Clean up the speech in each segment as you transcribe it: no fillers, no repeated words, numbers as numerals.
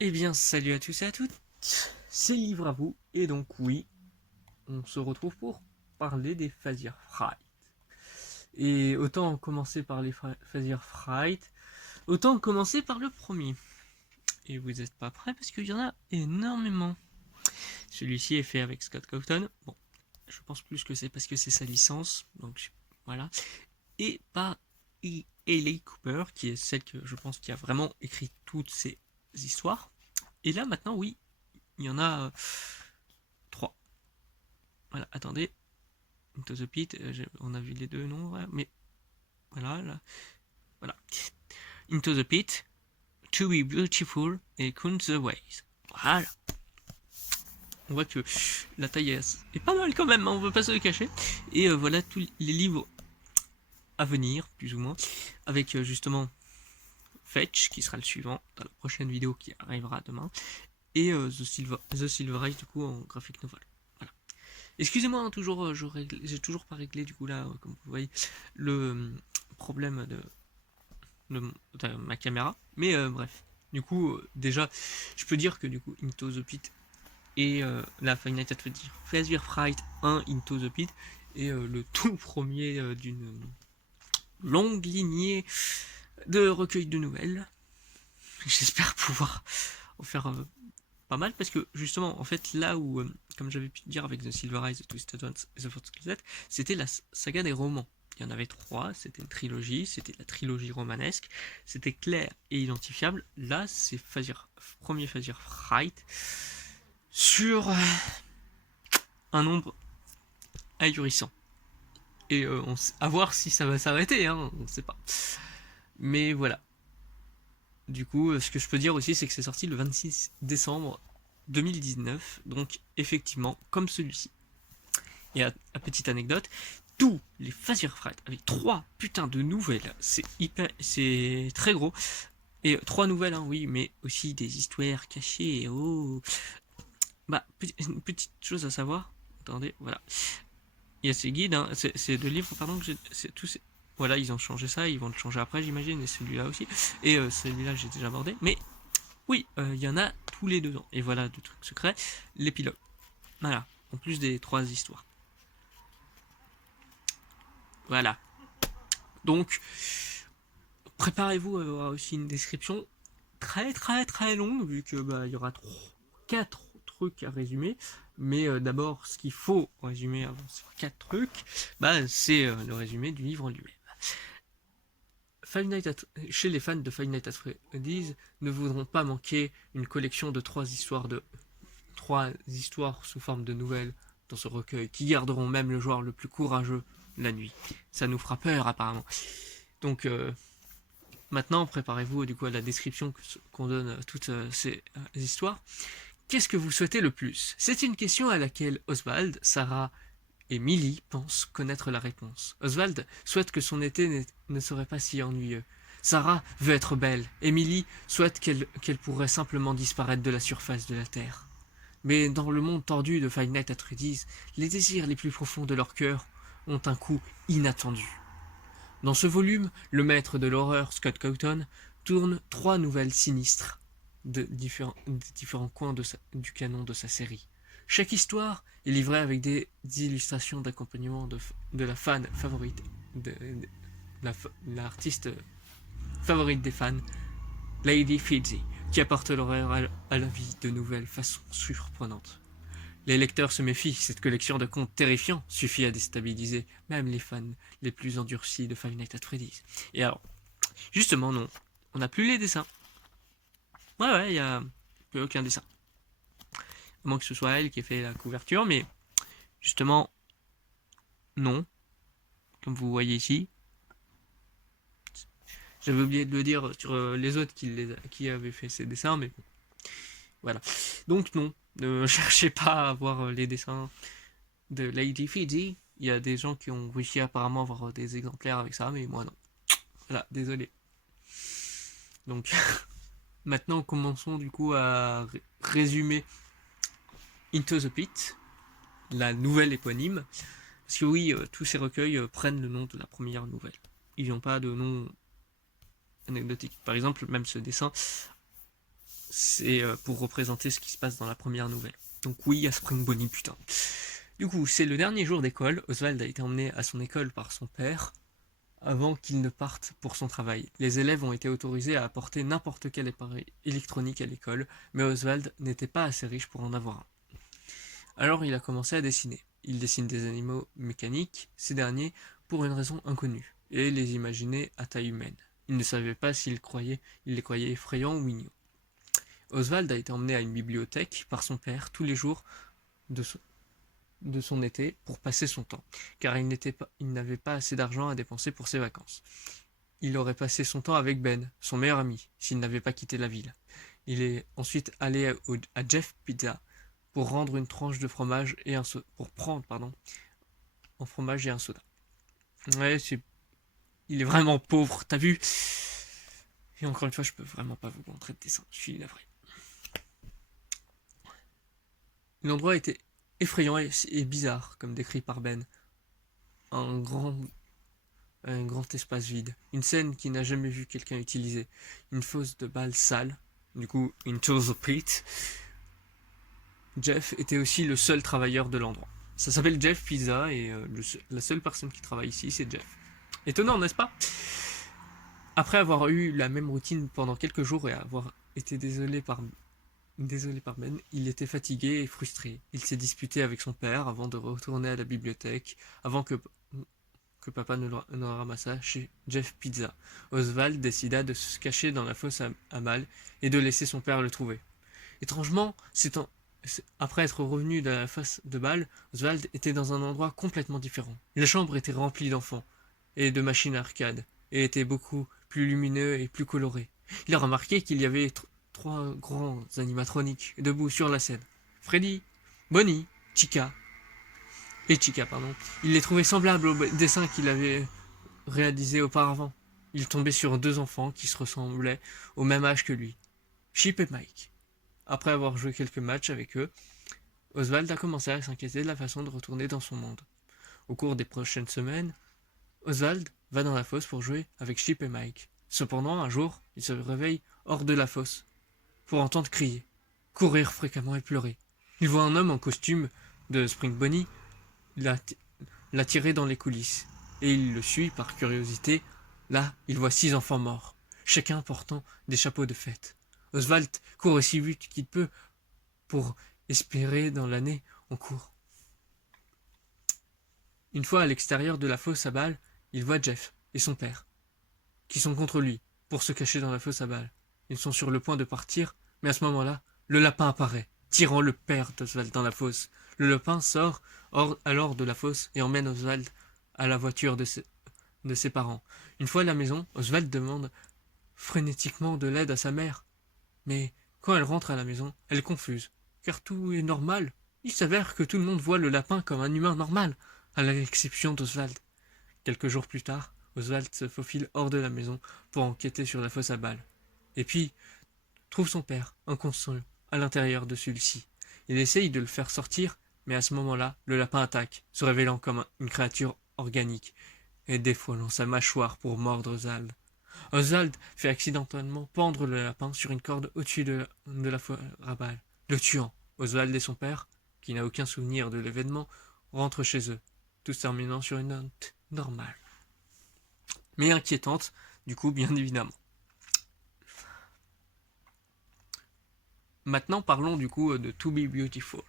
Eh bien, salut à tous et à toutes, c'est Livre à vous, et donc oui, on se retrouve pour parler des Fazir Fright. Et autant commencer par les Fazir Fright, autant commencer par le premier. Et vous n'êtes pas prêts parce qu'il y en a énormément. Celui-ci est fait avec Scott Cawthon, bon, je pense plus que c'est parce que c'est sa licence, donc voilà, et par Hayley Cooper, qui est celle que je pense qui a vraiment écrit toutes ces histoires. Et là maintenant, oui, il y en a trois. Voilà, attendez. Into the Pit, on a vu les deux noms, ouais, mais voilà, là, voilà. Into the Pit, To Be Beautiful et Count the Ways. Voilà. On voit que la taille est pas mal quand même, hein, on veut pas se le cacher. Et voilà tous les livres à venir, plus ou moins, avec justement Fetch, qui sera le suivant dans la prochaine vidéo qui arrivera demain, et The Silver Eye, du coup, en graphic novel. Voilà. Excusez-moi, hein, toujours, j'ai toujours pas réglé, du coup, là, comme vous voyez, le problème de ma caméra. Mais bref. Du coup, déjà, je peux dire que du coup, Into the Pit et la Five Nights at Freddy's Fright 1 Into the Pit est le tout premier d'une longue lignée de recueils de nouvelles. J'espère pouvoir en faire pas mal parce que justement, en fait, là où, comme j'avais pu dire avec The Silver Eyes, The Twisted Ones et The Fourth Closet, c'était la saga des romans. Il y en avait trois, c'était une trilogie, c'était la trilogie romanesque, c'était clair et identifiable. Là, c'est premier Fazir Fright sur un nombre ahurissant. Et à voir si ça va s'arrêter, hein, on ne sait pas. Mais voilà. Du coup, ce que je peux dire aussi, c'est que c'est sorti le 26 décembre 2019, donc effectivement, comme celui-ci. Et à petite anecdote, tous les Fazir Fright avec trois putains de nouvelles, c'est très gros. Et trois nouvelles, hein, oui, mais aussi des histoires cachées. Oh, bah, une petite chose à savoir. Attendez, voilà. Il y a ces guides, hein, c'est deux livres, pardon, que j'ai, tous. Voilà, ils ont changé ça, ils vont le changer après, j'imagine, et celui-là aussi. Et celui-là, j'ai déjà abordé. Mais oui, il y en a tous les 2 ans. Et voilà, de trucs secrets, l'épilogue. Voilà, en plus des trois histoires. Voilà. Donc, préparez-vous à avoir aussi une description très très très longue, vu que bah, il y aura 4 trucs à résumer. Mais d'abord, ce qu'il faut résumer avant ces 4 trucs, bah, c'est le résumé du livre en lui-même. Chez les fans de Five Nights at Freddy's ne voudront pas manquer une collection de trois histoires sous forme de nouvelles dans ce recueil, qui garderont même le joueur le plus courageux la nuit. Ça nous fera peur apparemment. Donc maintenant, préparez-vous du coup à la description qu'on donne à toutes ces histoires. Qu'est-ce que vous souhaitez le plus? C'est une question à laquelle Oswald, Sarah et Millie pensent connaître la réponse. Oswald souhaite que son été ne serait pas si ennuyeux. Sarah veut être belle. Emily souhaite qu'elle pourrait simplement disparaître de la surface de la Terre. Mais dans le monde tordu de Five Nights at Freddy's, les désirs les plus profonds de leur cœur ont un coup inattendu. Dans ce volume, le maître de l'horreur, Scott Cawthon, tourne trois nouvelles sinistres de différents coins du canon de sa série. Chaque histoire est livrée avec des illustrations d'accompagnement de la fan favorite, de l'artiste favorite des fans, Lady Fizzy, qui apporte l'horreur à la vie de nouvelles façons surprenantes. Les lecteurs se méfient, cette collection de contes terrifiants suffit à déstabiliser même les fans les plus endurcis de Five Nights at Freddy's. Et alors, justement, non, on n'a plus les dessins. Ouais, il n'y a plus aucun dessin. À moins que ce soit elle qui ait fait la couverture, mais justement, non, comme vous voyez ici. J'avais oublié de le dire sur les autres qui avaient fait ces dessins, mais bon, voilà. Donc non, ne cherchez pas à voir les dessins de Lady Fiji. Il y a des gens qui ont réussi apparemment à avoir des exemplaires avec ça, mais moi non. Voilà, désolé. Donc maintenant commençons du coup à résumer Into the Pit, la nouvelle éponyme. Parce que oui, tous ces recueils prennent le nom de la première nouvelle. Ils n'ont pas de nom anecdotique. Par exemple, même ce dessin, c'est pour représenter ce qui se passe dans la première nouvelle. Donc oui, il y a Spring Bonnie, putain. Du coup, c'est le dernier jour d'école. Oswald a été emmené à son école par son père avant qu'il ne parte pour son travail. Les élèves ont été autorisés à apporter n'importe quel appareil électronique à l'école, mais Oswald n'était pas assez riche pour en avoir un. Alors il a commencé à dessiner. Il dessine des animaux mécaniques, ces derniers pour une raison inconnue, et les imaginait à taille humaine. Il ne savait pas s'il les croyait effrayants ou mignons. Oswald a été emmené à une bibliothèque par son père tous les jours de son été pour passer son temps, car il n'avait pas assez d'argent à dépenser pour ses vacances. Il aurait passé son temps avec Ben, son meilleur ami, s'il n'avait pas quitté la ville. Il est ensuite allé à Jeff Pizza pour rendre une tranche de fromage et un soda, pour prendre, un fromage et un soda. Ouais, il est vraiment pauvre, t'as vu? Et encore une fois, je peux vraiment pas vous montrer de dessin, je suis navré. L'endroit était effrayant et bizarre, comme décrit par Ben. Un grand espace vide, une scène qui n'a jamais vu quelqu'un utiliser, une fosse de balles sale, du coup Into the Pit. Jeff était aussi le seul travailleur de l'endroit. Ça s'appelle Jeff Pizza et la seule personne qui travaille ici c'est Jeff. Étonnant, n'est-ce pas? Après avoir eu la même routine pendant quelques jours et avoir été désolé par Ben, il était fatigué et frustré. Il s'est disputé avec son père avant de retourner à la bibliothèque, avant que papa ne le ramassât chez Jeff Pizza. Oswald décida de se cacher dans la fosse à balles et de laisser son père le trouver. Étrangement, après être revenu de la fosse de balles, Oswald était dans un endroit complètement différent. La chambre était remplie d'enfants et de machines arcade et était beaucoup plus lumineux et plus coloré. Il a remarqué qu'il y avait trois grands animatroniques debout sur la scène. Freddy, Bonnie, Chica. Il les trouvait semblables au dessin qu'il avait réalisé auparavant. Il tombait sur deux enfants qui se ressemblaient au même âge que lui, Chip et Mike. Après avoir joué quelques matchs avec eux, Oswald a commencé à s'inquiéter de la façon de retourner dans son monde. Au cours des prochaines semaines, Oswald va dans la fosse pour jouer avec Chip et Mike. Cependant, un jour, il se réveille hors de la fosse pour entendre crier, courir fréquemment et pleurer. Il voit un homme en costume de Spring Bonnie l'attirer dans les coulisses, et il le suit par curiosité. Là, il voit 6 enfants morts, chacun portant des chapeaux de fête. Oswald court aussi vite qu'il peut pour espérer dans l'année en cours. Une fois à l'extérieur de la fosse à balles, il voit Jeff et son père, qui sont contre lui, pour se cacher dans la fosse à balles. Ils sont sur le point de partir, mais à ce moment-là, le lapin apparaît, tirant le père d'Oswald dans la fosse. Le lapin sort alors de la fosse et emmène Oswald à la voiture de ses parents. Une fois à la maison, Oswald demande frénétiquement de l'aide à sa mère. Mais quand elle rentre à la maison, elle est confuse, car tout est normal. Il s'avère que tout le monde voit le lapin comme un humain normal, à l'exception d'Oswald. Quelques jours plus tard, Oswald se faufile hors de la maison pour enquêter sur la fosse à balles. Et puis, trouve son père, inconscient, à l'intérieur de celui-ci. Il essaye de le faire sortir, mais à ce moment-là, le lapin attaque, se révélant comme une créature organique, et dévoilant sa mâchoire pour mordre Oswald. Oswald fait accidentellement pendre le lapin sur une corde au-dessus de la foire à balles, le tuant. Oswald et son père, qui n'a aucun souvenir de l'événement, rentrent chez eux, tous terminant sur une note normale. Mais inquiétante, du coup, bien évidemment. Maintenant, parlons du coup de To Be Beautiful.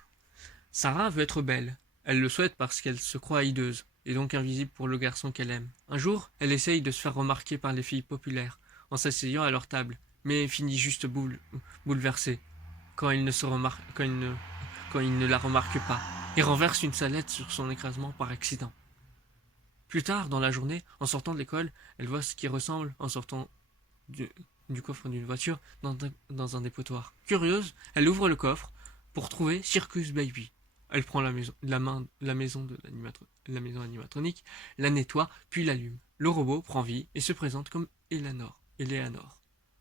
Sarah veut être belle. Elle le souhaite parce qu'elle se croit hideuse, et donc invisible pour le garçon qu'elle aime. Un jour, elle essaye de se faire remarquer par les filles populaires, en s'asseyant à leur table, mais finit juste bouleversée quand il ne la remarque pas, et renverse une salette sur son écrasement par accident. Plus tard, dans la journée, en sortant de l'école, elle voit ce qui ressemble, en sortant du coffre d'une voiture, dans un dépotoir. Curieuse, elle ouvre le coffre pour trouver Circus Baby. Elle prend la maison animatronique, la nettoie, puis l'allume. Le robot prend vie et se présente comme Eleanor,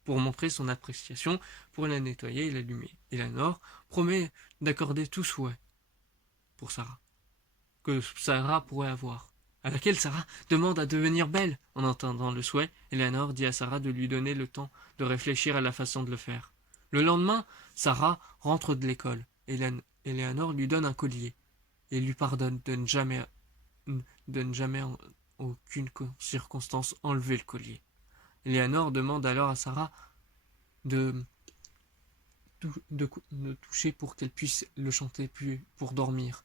pour montrer son appréciation pour la nettoyer et l'allumer. Eleanor promet d'accorder tout souhait pour Sarah, que Sarah pourrait avoir, à laquelle Sarah demande à devenir belle. En entendant le souhait, Eleanor dit à Sarah de lui donner le temps de réfléchir à la façon de le faire. Le lendemain, Sarah rentre de l'école. Eleanor lui donne un collier et lui pardonne de ne jamais en aucune circonstance enlever le collier. Eleanor demande alors à Sarah de toucher pour qu'elle puisse le chanter puis pour dormir,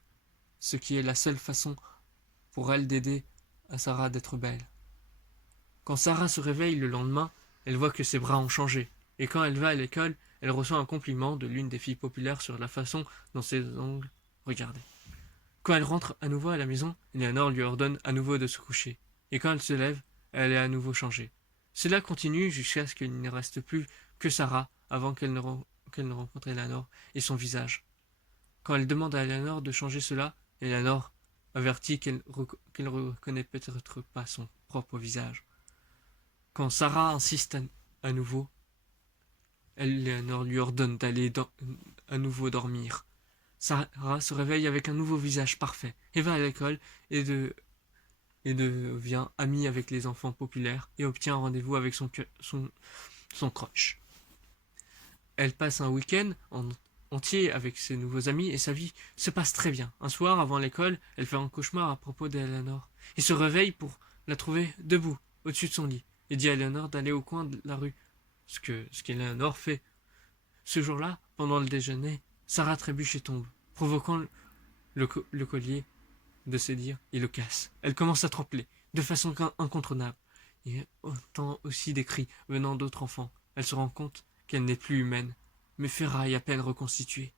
ce qui est la seule façon pour elle d'aider à Sarah d'être belle. Quand Sarah se réveille le lendemain, elle voit que ses bras ont changé, et quand elle va à l'école, elle reçoit un compliment de l'une des filles populaires sur la façon dont ses ongles regardaient. Quand elle rentre à nouveau à la maison, Eleanor lui ordonne à nouveau de se coucher, et quand elle se lève, elle est à nouveau changée. Cela continue jusqu'à ce qu'il ne reste plus que Sarah avant qu'elle ne rencontre Eleanor et son visage. Quand elle demande à Eleanor de changer cela, Eleanor avertit qu'elle reconnaît peut-être pas son propre visage. Quand Sarah insiste à nouveau, Eleanor lui ordonne d'aller à nouveau dormir. Sarah se réveille avec un nouveau visage parfait et va à l'école et devient amie avec les enfants populaires et obtient un rendez-vous avec son crush. Elle passe un week-end entier avec ses nouveaux amis et sa vie se passe très bien. Un soir, avant l'école, elle fait un cauchemar à propos d'Eleanor et se réveille pour la trouver debout, au-dessus de son lit, et dit à Eleanor d'aller au coin de la rue, ce qu'Eleanor fait. Ce jour-là, pendant le déjeuner, Sarah trébuche et tombe, provoquant le collier de se dire et le casse. Elle commence à trembler, de façon incontrôlable, et entend aussi des cris venant d'autres enfants. Elle se rend compte qu'elle n'est plus humaine, mais ferraille à peine reconstituée.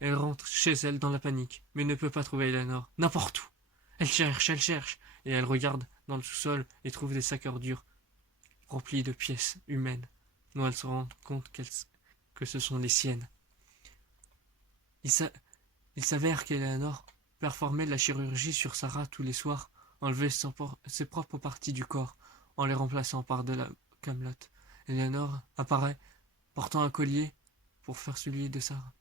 Elle rentre chez elle dans la panique, mais ne peut pas trouver Eleanor, n'importe où. Elle cherche, et elle regarde dans le sous-sol et trouve des sacs à ordures remplis de pièces humaines, dont elle se rend compte que ce sont les siennes. Il s'avère qu'Eleanor performait la chirurgie sur Sarah tous les soirs, enlevait ses propres parties du corps en les remplaçant par de la camelote. Eleanor apparaît, portant un collier pour faire celui de Sarah.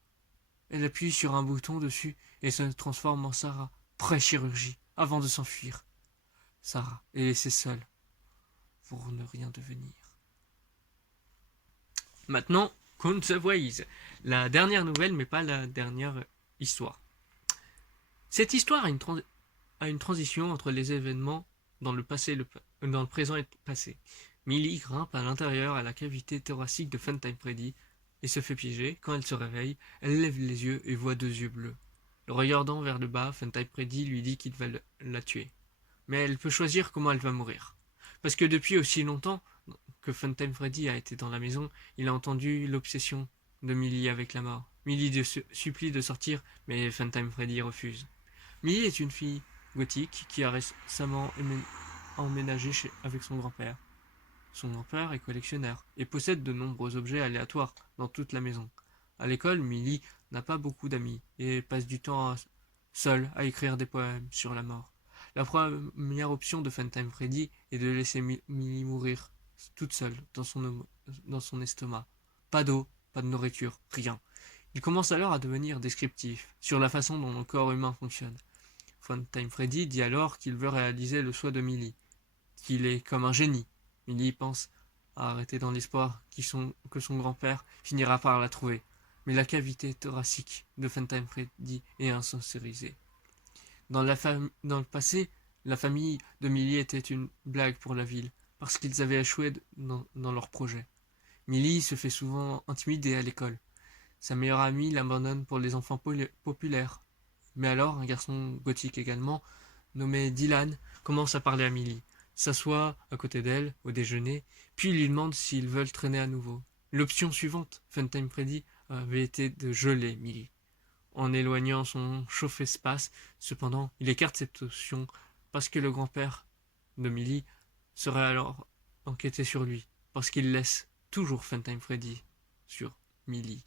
Elle appuie sur un bouton dessus et se transforme en Sarah, pré-chirurgie, avant de s'enfuir. Sarah est laissée seule pour ne rien devenir. Maintenant, Count the Ways, la dernière nouvelle, mais pas la dernière histoire. Cette histoire a une transition entre les événements dans le présent et le passé. Millie grimpe à l'intérieur à la cavité thoracique de Funtime Freddy et se fait piéger. Quand elle se réveille, elle lève les yeux et voit 2 yeux bleus. Le regardant vers le bas, Funtime Freddy lui dit qu'il va la tuer. Mais elle peut choisir comment elle va mourir. Parce que depuis aussi longtemps que Funtime Freddy a été dans la maison, il a entendu l'obsession de Millie avec la mort. Millie supplie de sortir, mais Funtime Freddy refuse. Millie est une fille gothique qui a récemment emménagé avec son grand-père. Son grand-père est collectionneur et possède de nombreux objets aléatoires dans toute la maison. À l'école, Millie n'a pas beaucoup d'amis et passe du temps seule à écrire des poèmes sur la mort. La première option de Funtime Freddy est de laisser Millie mourir toute seule dans son estomac. Pas d'eau, pas de nourriture, rien. Il commence alors à devenir descriptif sur la façon dont le corps humain fonctionne. Funtime Freddy dit alors qu'il veut réaliser le souhait de Millie, qu'il est comme un génie. Millie pense à arrêter dans l'espoir que son grand-père finira par la trouver. Mais la cavité thoracique de Funtime Freddy est insensorisée. Dans le passé, la famille de Millie était une blague pour la ville, parce qu'ils avaient échoué dans leur projet. Millie se fait souvent intimider à l'école. Sa meilleure amie l'abandonne pour les enfants populaires. Mais alors, un garçon gothique également, nommé Dylan, commence à parler à Millie, s'assoit à côté d'elle au déjeuner, puis lui demande s'ils veulent traîner à nouveau. L'option suivante, Funtime Freddy, avait été de geler Millie. En éloignant son chauffe-espace, cependant, il écarte cette option parce que le grand-père de Millie serait alors enquêté sur lui, parce qu'il laisse toujours Funtime Freddy sur Millie.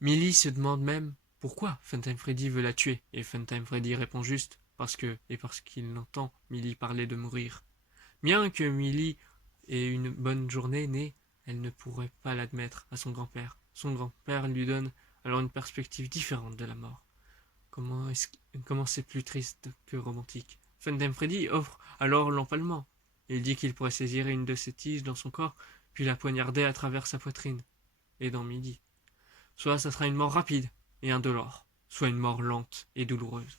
Millie se demande même pourquoi Funtime Freddy veut la tuer, et Funtime Freddy répond juste parce qu'il entend Millie parler de mourir. Bien que Millie ait une bonne journée née, elle ne pourrait pas l'admettre à son grand-père. Son grand-père lui donne alors une perspective différente de la mort. Comment c'est plus triste que romantique. Funtime Freddy offre alors l'empalement. Il dit qu'il pourrait saisir une de ses tiges dans son corps, puis la poignarder à travers sa poitrine. aidant Millie. Soit ça sera une mort rapide et indolore, soit une mort lente et douloureuse.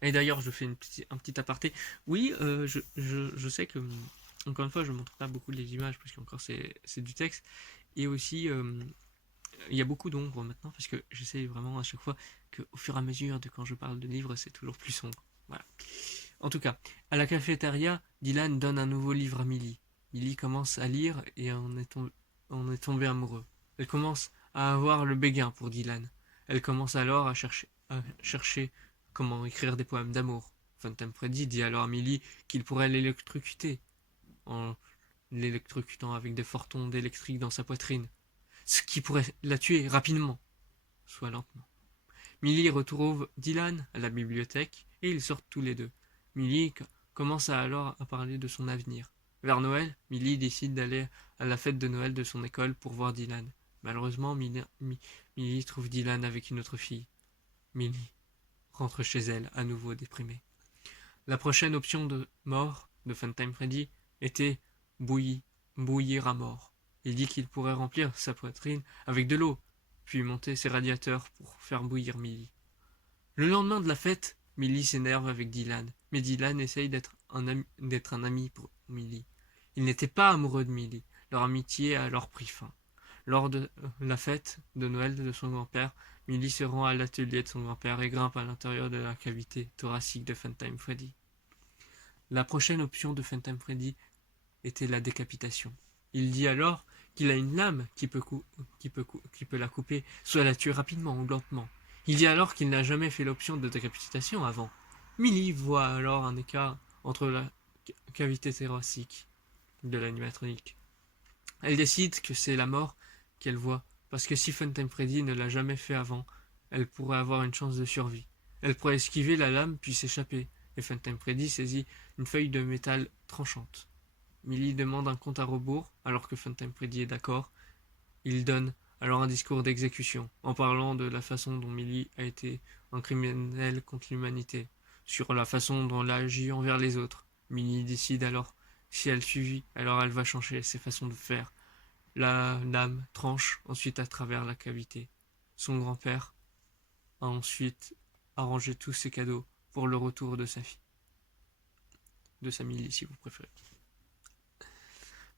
Et d'ailleurs, je fais un petit aparté. Oui, je sais que, encore une fois, je ne montre pas beaucoup les images parce qu'encore c'est du texte. Et aussi, il y a beaucoup d'ombre maintenant parce que j'essaie vraiment à chaque fois qu'au fur et à mesure de quand je parle de livres, c'est toujours plus sombre. Voilà. En tout cas, à la cafétéria, Dylan donne un nouveau livre à Millie. Millie commence à lire et en est tombé amoureux. Elle commence à avoir le béguin pour Dylan. Elle commence alors à chercher comment écrire des poèmes d'amour. Phantom Freddy dit alors à Millie qu'il pourrait l'électrocuter en l'électrocutant avec des fortes ondes électriques dans sa poitrine, ce qui pourrait la tuer rapidement, soit lentement. Millie retrouve Dylan à la bibliothèque et ils sortent tous les deux. Millie commence alors à parler de son avenir. Vers Noël, Millie décide d'aller à la fête de Noël de son école pour voir Dylan. Malheureusement, Millie trouve Dylan avec une autre fille. Millie rentre chez elle, à nouveau déprimée. La prochaine option de mort de Funtime Freddy était bouillir à mort. Il dit qu'il pourrait remplir sa poitrine avec de l'eau, puis monter ses radiateurs pour faire bouillir Millie. Le lendemain de la fête, Millie s'énerve avec Dylan, mais Dylan essaye d'être un ami pour Millie. Il n'était pas amoureux de Millie, leur amitié a alors pris fin. Lors de la fête de Noël de son grand-père, Millie se rend à l'atelier de son grand-père et grimpe à l'intérieur de la cavité thoracique de Funtime Freddy. La prochaine option de Funtime Freddy était la décapitation. Il dit alors qu'il a une lame qui peut la couper, soit la tuer rapidement ou lentement. Il dit alors qu'il n'a jamais fait l'option de décapitation avant. Millie voit alors un écart entre la cavité thoracique de l'animatronique. Elle décide que c'est la mort qu'elle voit, parce que si Funtime Freddy ne l'a jamais fait avant, elle pourrait avoir une chance de survie. Elle pourrait esquiver la lame puis s'échapper, et Funtime Freddy saisit une feuille de métal tranchante. Millie demande un compte à rebours, alors que Funtime Freddy est d'accord. Il donne alors un discours d'exécution, en parlant de la façon dont Millie a été un criminel contre l'humanité, sur la façon dont elle a agi envers les autres. Millie décide alors si elle suit, alors elle va changer ses façons de faire. La lame tranche ensuite à travers la cavité. Son grand-père a ensuite arrangé tous ses cadeaux pour le retour de sa fille. De sa Millie, si vous préférez.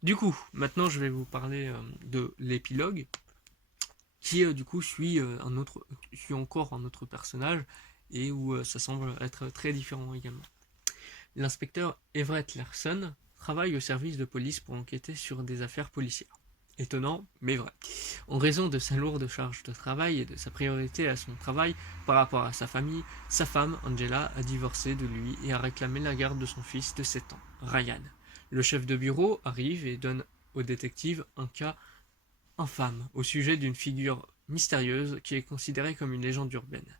Du coup, maintenant je vais vous parler de l'épilogue, qui du coup suit encore un autre personnage, et où ça semble être très différent également. L'inspecteur Everett Larson travaille au service de police pour enquêter sur des affaires policières. Étonnant, mais vrai. En raison de sa lourde charge de travail et de sa priorité à son travail par rapport à sa famille, sa femme, Angela, a divorcé de lui et a réclamé la garde de son fils de 7 ans, Ryan. Le chef de bureau arrive et donne au détective un cas infâme au sujet d'une figure mystérieuse qui est considérée comme une légende urbaine.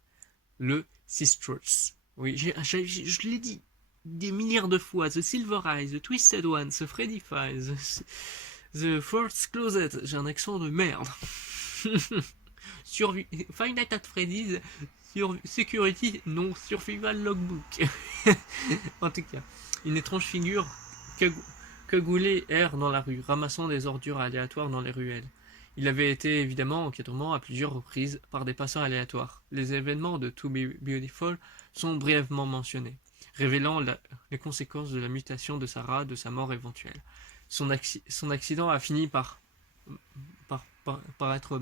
Le Sistress. Oui, je l'ai dit des milliards de fois. The Silver Eye, The Twisted One, The Freddy Files, The First Closet. J'ai un accent de merde. Five Nights at Freddy's, Security, non, Survival Logbook. En tout cas, une étrange figure cagoulée erre dans la rue, ramassant des ordures aléatoires dans les ruelles. Il avait été évidemment en quêtement à plusieurs reprises par des passants aléatoires. Les événements de To Be Beautiful sont brièvement mentionnés, révélant les conséquences de la mutation de Sarah, de sa mort éventuelle. Son accident a fini par être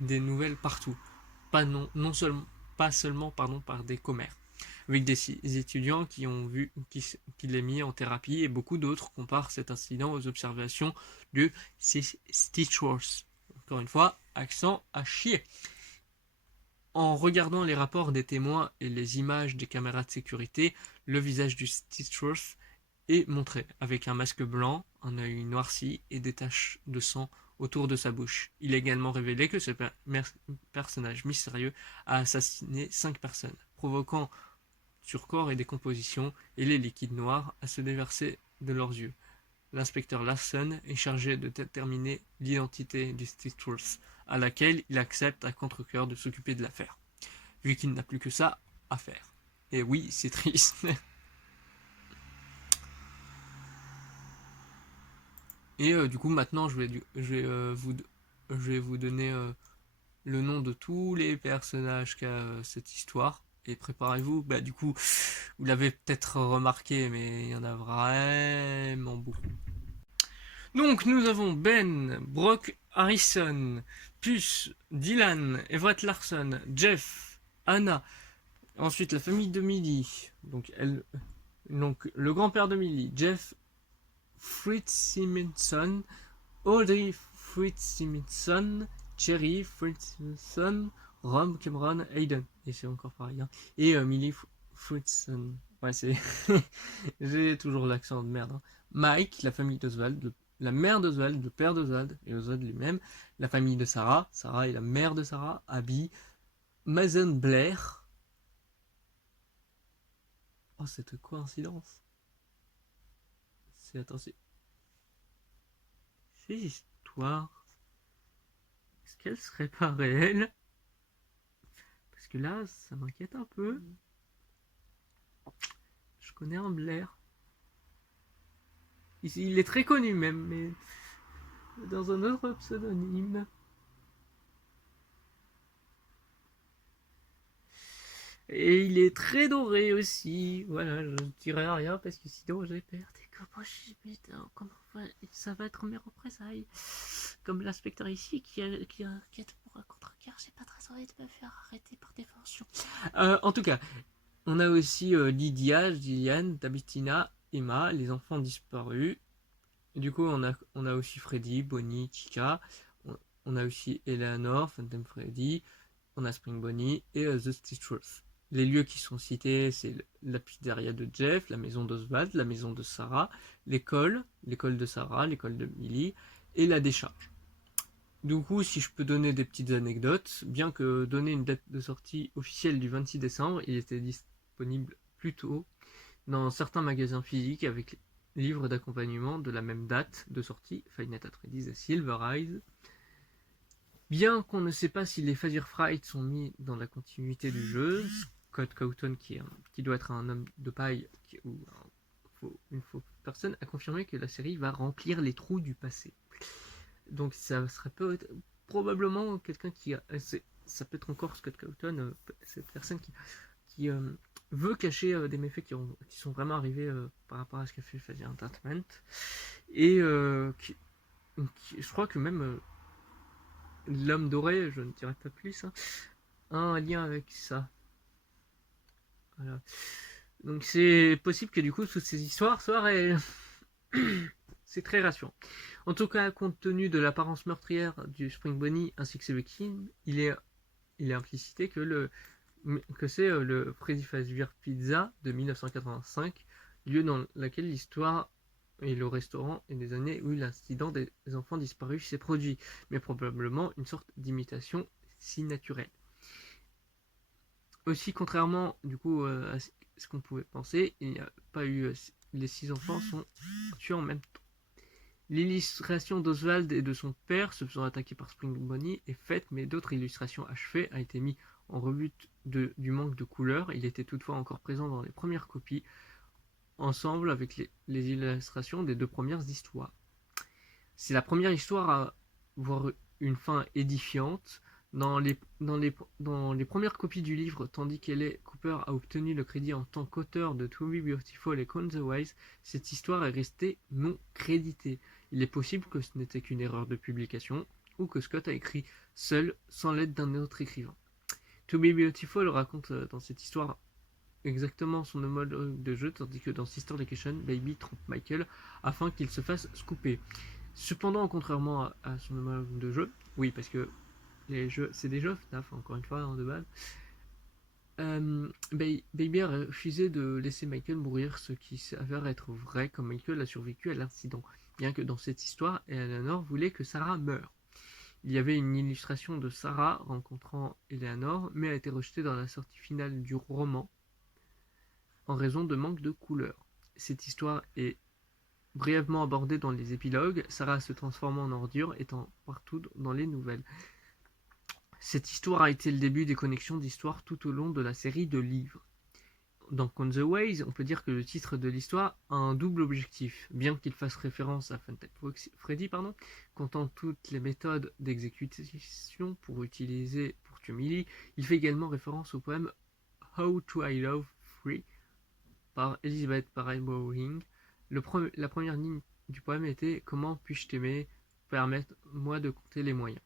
des nouvelles partout, pas seulement par des commères, avec des étudiants qui ont vu qu'il est mis en thérapie, et beaucoup d'autres comparent cet incident aux observations de Stitchworth. Encore une fois, accent à chier. En regardant les rapports des témoins et les images des caméras de sécurité, le visage du Stitchworth est montré, avec un masque blanc, un œil noirci et des taches de sang autour de sa bouche. Il est également révélé que ce personnage mystérieux a assassiné 5 personnes, provoquant sur corps et décomposition et les liquides noirs à se déverser de leurs yeux. L'inspecteur Larson est chargé de déterminer l'identité du Stitchworth, à laquelle il accepte à contre-cœur de s'occuper de l'affaire, vu qu'il n'a plus que ça à faire. Et oui, c'est triste. Et du coup, maintenant, je vais vous je vais vous donner le nom de tous les personnages qu'a cette histoire. Et préparez-vous, bah du coup, vous l'avez peut-être remarqué, mais il y en a vraiment beaucoup. Donc nous avons Ben, Brock Harrison, Puce, Dylan, Everett Larson, Jeff, Anna, ensuite la famille de Millie, donc le grand-père de Millie, Jeff Fitzsimonson, Audrey Fitzsimonson, Cherry Fitzsimonson, Rom, Cameron, Hayden, et c'est encore pareil, hein. Et Millie Fritzson, ouais c'est, j'ai toujours l'accent de merde, hein. Mike, la famille d'Oswald, la mère d'Oswald, le père d'Oswald, et Oswald lui-même, la famille de Sarah, Sarah est la mère de Sarah, Abby, Mason Blair, oh cette coïncidence, c'est ces histoires, est-ce qu'elles seraient pas réelles? Parce que là, ça m'inquiète un peu. Je connais un Blair. Il est très connu même, mais dans un autre pseudonyme. Et il est très doré aussi. Voilà, je ne dirai rien parce que sinon j'ai peur. Comment ça va être mes représailles? Comme l'inspecteur ici qui enquête pour un contre-cœur, j'ai pas très envie de me faire arrêter par défense. En tout cas, on a aussi Lydia, Gillian, Tabittina, Emma, les enfants disparus. Et du coup, on a aussi Freddy, Bonnie, Chica. On a aussi Eleanor, Phantom Freddy. On a Spring Bonnie et The Stitchers. Les lieux qui sont cités, c'est la pizzeria de Jeff, la maison d'Oswald, la maison de Sarah, l'école de Sarah, l'école de Millie et la décharge. Du coup, si je peux donner des petites anecdotes, bien que donner une date de sortie officielle du 26 décembre, il était disponible plus tôt dans certains magasins physiques avec livres d'accompagnement de la même date de sortie, Five Nights at Freddy's et Silver Eyes. Bien qu'on ne sait pas si les Fazir Fright sont mis dans la continuité du jeu, Scott Cawthon, qui doit être un homme de paille ou une fausse personne, a confirmé que la série va remplir les trous du passé. Donc ça serait probablement quelqu'un qui ça peut être encore Scott Cawthon, cette personne qui veut cacher des méfaits qui sont vraiment arrivés par rapport à ce qu'a fait Fazir Entertainment. Et je crois que même l'homme doré, je ne dirais pas plus, hein, a un lien avec ça. Voilà. Donc c'est possible que du coup toutes ces histoires soient réelles. C'est très rassurant. En tout cas, compte tenu de l'apparence meurtrière du Spring Bonnie ainsi que ses victimes, il est implicité que c'est le Freddy Fazbear Pizza de 1985, lieu dans lequel l'histoire et le restaurant et des années où l'incident des enfants disparus s'est produit, mais probablement une sorte d'imitation si naturelle. Aussi, contrairement du coup à ce qu'on pouvait penser, il n'y a pas eu les 6 enfants sont tués en même temps. L'illustration d'Oswald et de son père se faisant attaquer par Spring Bonnie est faite, mais d'autres illustrations achevées a été mis en rebut du manque de couleurs. Il était toutefois encore présent dans les premières copies, ensemble avec les illustrations des 2 premières histoires. C'est la première histoire à voir une fin édifiante. Dans les premières copies du livre, tandis qu'Elle Cooper a obtenu le crédit en tant qu'auteur de To Be Beautiful et Count the Wise, cette histoire est restée non créditée. Il est possible que ce n'était qu'une erreur de publication, ou que Scott a écrit seul, sans l'aide d'un autre écrivain. To Be Beautiful raconte dans cette histoire exactement son mode de jeu, tandis que dans Sister Location, Baby trompe Michael afin qu'il se fasse scooper. Cependant, contrairement à son mode de jeu, oui, parce que c'est des jeux FNAF, encore une fois, de base, Baby a refusé de laisser Michael mourir, ce qui s'avère être vrai, comme Michael a survécu à l'incident, bien que dans cette histoire, Eleanor voulait que Sarah meure. Il y avait une illustration de Sarah rencontrant Eleanor, mais a été rejetée dans la sortie finale du roman en raison de manque de couleurs. Cette histoire est brièvement abordée dans les épilogues, Sarah se transformant en ordure, étant partout dans les nouvelles. Cette histoire a été le début des connexions d'histoire tout au long de la série de livres. dans Count the Ways, on peut dire que le titre de l'histoire a un double objectif. Bien qu'il fasse référence à Funtime Freddy, comptant toutes les méthodes d'exécution pour tuer Millie, il fait également référence au poème How to I Love Free par Elizabeth Parry Bowling. La première ligne du poème était « Comment puis-je t'aimer? Permette-moi de compter les moyens ».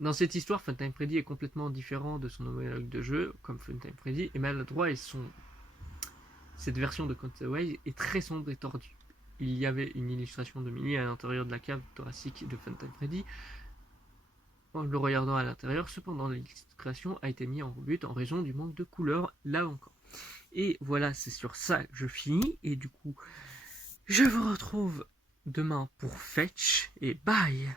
Dans cette histoire, Funtime Freddy est complètement différent de son homologue de jeu, comme Funtime Freddy, est maladroit et cette version de Count the Ways est très sombre et tordue. Il y avait une illustration de Millie à l'intérieur de la cave thoracique de Funtime Freddy. En le regardant à l'intérieur, cependant, l'illustration a été mise en rebut en raison du manque de couleurs, là encore. Et voilà, c'est sur ça que je finis, et du coup, je vous retrouve demain pour Fetch, et bye!